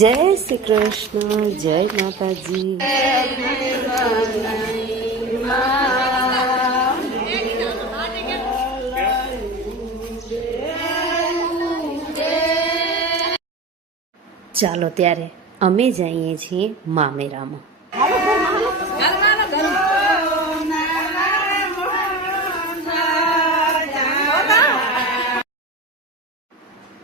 જય શ્રી કૃષ્ણ, જય માતાજી. ચાલો ત્યારે અમે જઈએ છીએ મામેરામાં.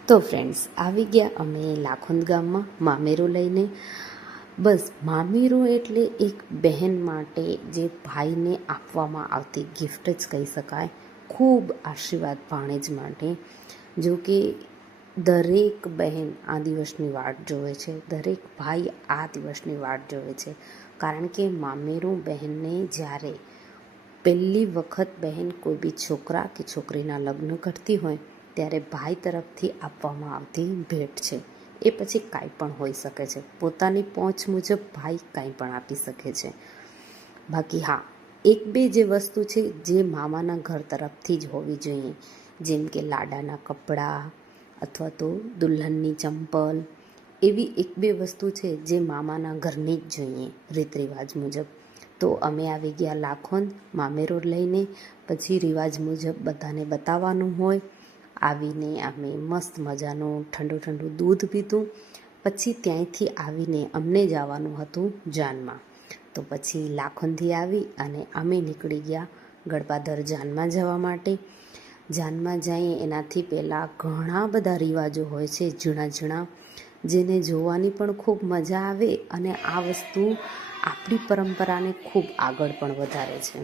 તો ફ્રેન્ડ્સ, આવી ગયા અમે લાખોંદ ગામમાં મામેરું લઈને. બસ મામેરું એટલે એક બહેન માટે જે ભાઈને આપવામાં આવતી ગિફ્ટ જ કહી શકાય. ખૂબ આશીર્વાદ ભાણેજ માટે. જો કે દરેક બહેન આ દિવસની વાટ જોવે છે, દરેક ભાઈ આ દિવસની વાટ જોવે છે. કારણ કે મામેરું બહેનને જ્યારે પહેલી વખત બહેન કોઈ બી છોકરા કે છોકરીના લગ્ન કરતી હોય ત્યારે ભાઈ તરફથી આપવામાં આવતી ભેટ છે. એ પછી કાંઈ પણ હોઈ શકે છે. પોતાની પહોંચ મુજબ ભાઈ કાંઈ પણ આપી શકે છે. બાકી હા, એક બે જે વસ્તુ છે જે મામાના ઘર તરફથી જ હોવી જોઈએ, જેમ કે લાડાના કપડાં અથવા તો દુલ્હનની ચંપલ, એવી એક બે વસ્તુ છે જે મામાના ઘરની જ જોઈએ રીત રિવાજ મુજબ. તો અમે આવી ગયા લાખોંદ મામેરું લઈને. પછી રિવાજ મુજબ બધાને બતાવવાનું હોય. આવીને અમે મસ્ત મજાનું ઠંડુ ઠંડુ દૂધ પીધું. પછી ત્યાંથી આવીને અમને જવાનું હતું જાનમાં. તો પછી લાખોંદથી આવી અને અમે નીકળી ગયા ગળપાદર જાનમાં જવા માટે. જાનમાં જઈએ એનાથી પહેલાં ઘણા બધા રિવાજો હોય છે ઝીણા ઝીણા, જેને જોવાની પણ ખૂબ મજા આવે અને આ વસ્તુ આપણી પરંપરાને ખૂબ આગળ પણ વધારે છે.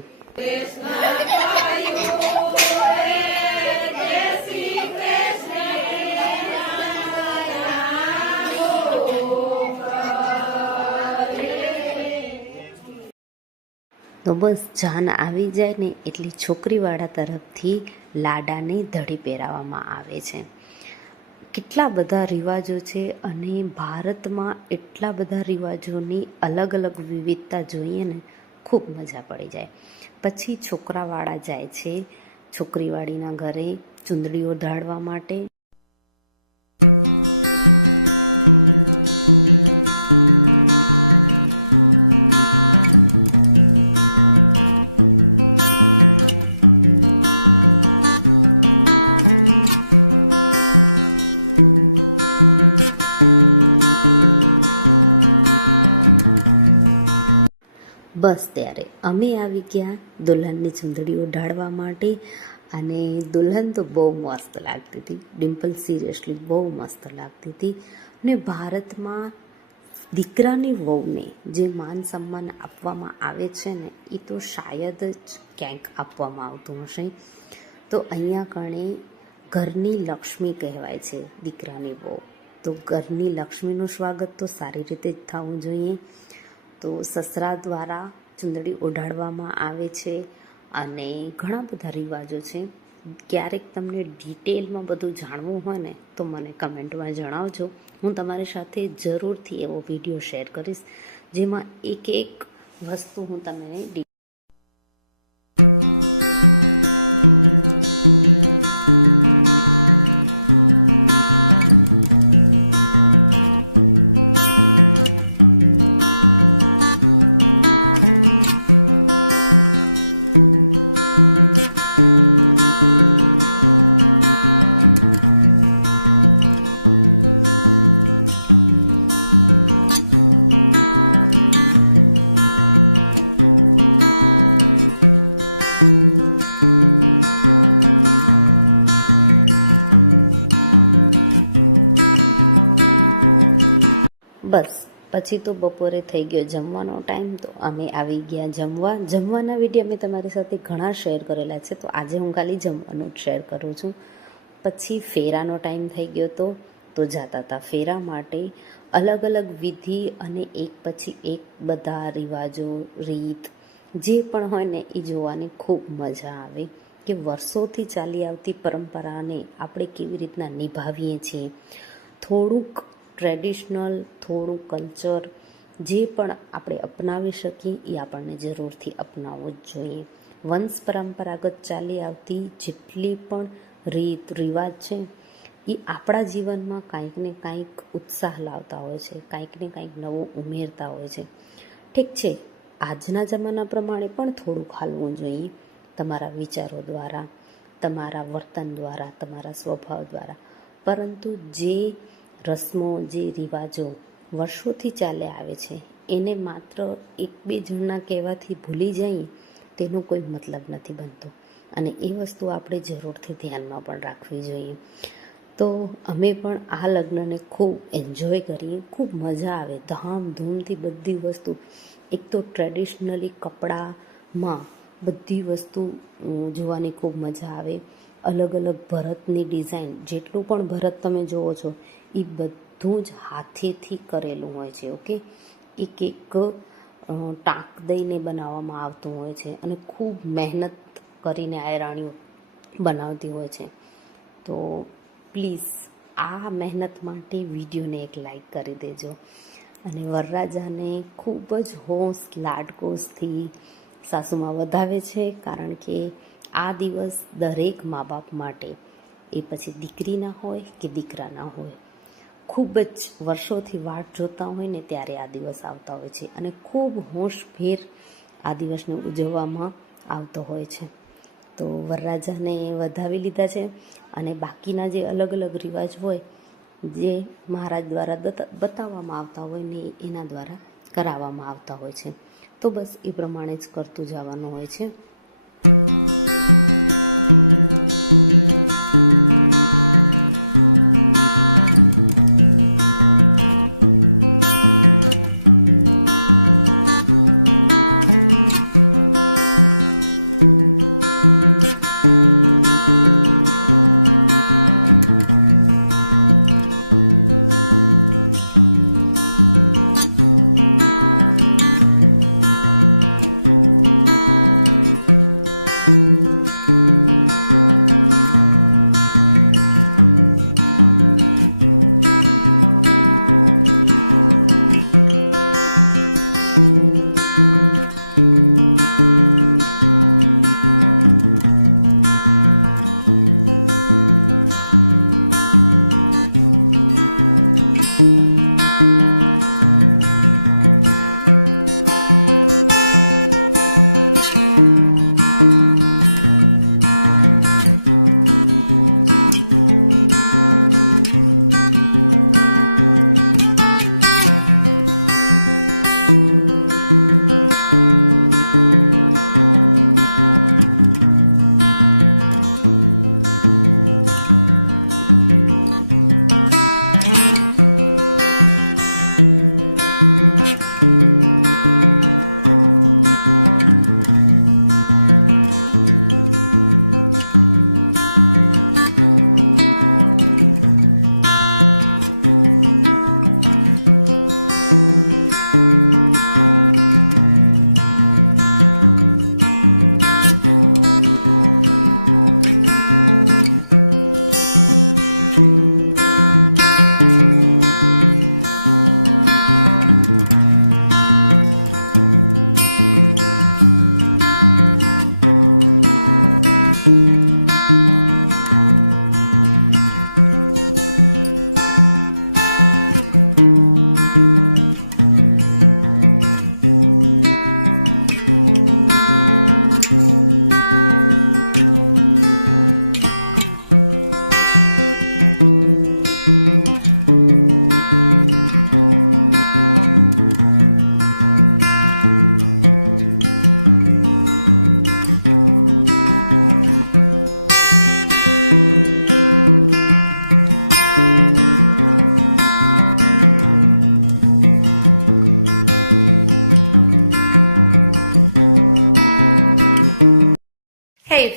તો બસ જાન આવી જાય ને એટલે છોકરીવાળા તરફથી લાડાને ધડી પહેરાવવામાં આવે છે. કેટલા બધા રિવાજો છે અને ભારતમાં એટલા બધા રિવાજોની અલગ અલગ વિવિધતા જોઈએ ને ખૂબ મજા પડી જાય. પછી છોકરાવાળા જાય છે છોકરીવાળીના ઘરે ચુંદડીઓ ઢાળવા માટે. બસ ત્યારે અમે આવી ગયા દુલ્હનની ચૂંદડીઓ ઢાળવા માટે. અને દુલ્હન તો બહુ મસ્ત લાગતી હતી. ડિમ્પલ સિરિયસલી બહુ મસ્ત લાગતી હતી. ને ભારતમાં દીકરાની વહુને જે માન સન્માન આપવામાં આવે છે ને, એ તો શાયદ જ ક્યાંક આપવામાં આવતું હશે. તો અહીંયા કણે ઘરની લક્ષ્મી કહેવાય છે દીકરાની વહુ. તો ઘરની લક્ષ્મીનું સ્વાગત તો સારી રીતે જ થવું જોઈએ. તો સસરા દ્વારા ચૂંદડી ઓઢાડવામાં આવે છે અને ઘણા બધા રિવાજો છે. ક્યારેક તમને ડિટેલમાં બધું જાણવું હોય ને તો મને કમેન્ટમાં જણાવજો. હું તમારી સાથે જરૂરથી એવો વિડીયો શેર કરીશ જેમાં એક એક વસ્તુ હું તમને પછી તો બપોરે થઈ ગયો જમવાનો ટાઈમ. તો અમે આવી ગયા જમવા. જમવાના વિડીયો મેં તમારી સાથે ઘણા શેર કરેલા છે, તો આજે હું ખાલી જમવાનું જ શેર કરું છું. પછી ફેરાનો ટાઈમ થઈ ગયો તો જતા હતા ફેરા માટે. અલગ અલગ વિધિ અને એક પછી એક બધા રિવાજો રીત જે પણ હોય ને એ જોવાની ખૂબ મજા આવે કે વર્ષોથી ચાલી આવતી પરંપરાને આપણે કેવી રીતના નિભાવીએ છીએ. થોડુંક ટ્રેડિશનલ, થોડું કલ્ચર, જે પણ આપણે અપનાવી શકીએ એ આપણને જરૂરથી અપનાવવું જ જોઈએ. વંશ પરંપરાગત ચાલી આવતી જેટલી પણ રીત રિવાજ છે એ આપણા જીવનમાં કાંઈક ને કાંઈક ઉત્સાહ લાવતા હોય છે, કાંઈક ને કાંઈક નવું ઉમેરતા હોય છે. ઠીક છે, આજના જમાના પ્રમાણે પણ થોડુંક હાલવું જોઈએ, તમારા વિચારો દ્વારા, તમારા વર્તન દ્વારા, તમારા સ્વભાવ દ્વારા. પરંતુ જે રસમો, જે રિવાજો વર્ષોથી ચાલ્યા આવે છે, એને માત્ર એક બે જણના કહેવાથી ભૂલી જઈએ તેનો કોઈ મતલબ નથી બનતો. અને એ વસ્તુ આપણે જરૂરથી ધ્યાનમાં પણ રાખવી જોઈએ. તો અમે પણ આ લગ્નને ખૂબ એન્જોય કરીએ, ખૂબ મજા આવે, ધામધૂમથી બધી વસ્તુ. એક તો ટ્રેડિશનલી કપડામાં બધી વસ્તુ જોવાની ખૂબ મજા આવે. અલગ અલગ ભરતની ડિઝાઇન, જેટલું પણ ભરત તમે જુઓ છો એ બધું જ હાથેથી કરેલું હોય છે. ઓકે, એક એક ટાંક દઈને બનાવવામાં આવતું હોય છે અને ખૂબ મહેનત કરીને આયરાણીઓ બનાવતી હોય છે. તો પ્લીઝ આ મહેનત માટે વિડીયોને એક લાઈક કરી દેજો. અને વરરાજાને ખૂબ જ હોશ લાડકોશથી સાસુમાં વધાવે છે, કારણ કે આ દિવસ દરેક મા બાપ માટે, એ પછી દીકરીના હોય કે દીકરાના હોય, ખૂબ જ વર્ષોથી વાટ જોતા હોય ને ત્યારે આ દિવસ આવતા હોય છે અને ખૂબ હોશભેર આ દિવસને ઉજવવામાં આવતો હોય છે. તો વરરાજાને વધાવી લીધા છે અને બાકીના જે અલગ અલગ રિવાજ હોય, જે મહારાજ દ્વારા બતાવવામાં આવતા હોય ને એના દ્વારા કરાવવામાં આવતા હોય છે. તો બસ એ પ્રમાણે જ કરતું જવાનું હોય છે.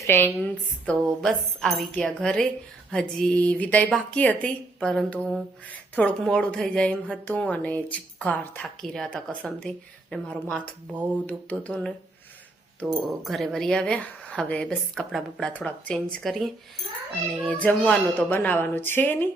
ફ્રેન્ડ્સ, તો બસ આવી ગયા ઘરે. હજી વિદાય બાકી હતી, પરંતુ થોડુંક મોડું થઈ જાય એમ હતું અને ચિક્કાર થાકી રહ્યા હતા કસમથી, ને મારું માથું બહુ દુખતું હતું ને, તો ઘરે વળી આવ્યા. હવે બસ કપડાં બપડા થોડાક ચેન્જ કરીએ અને જમવાનું તો બનાવવાનું છે નહીં.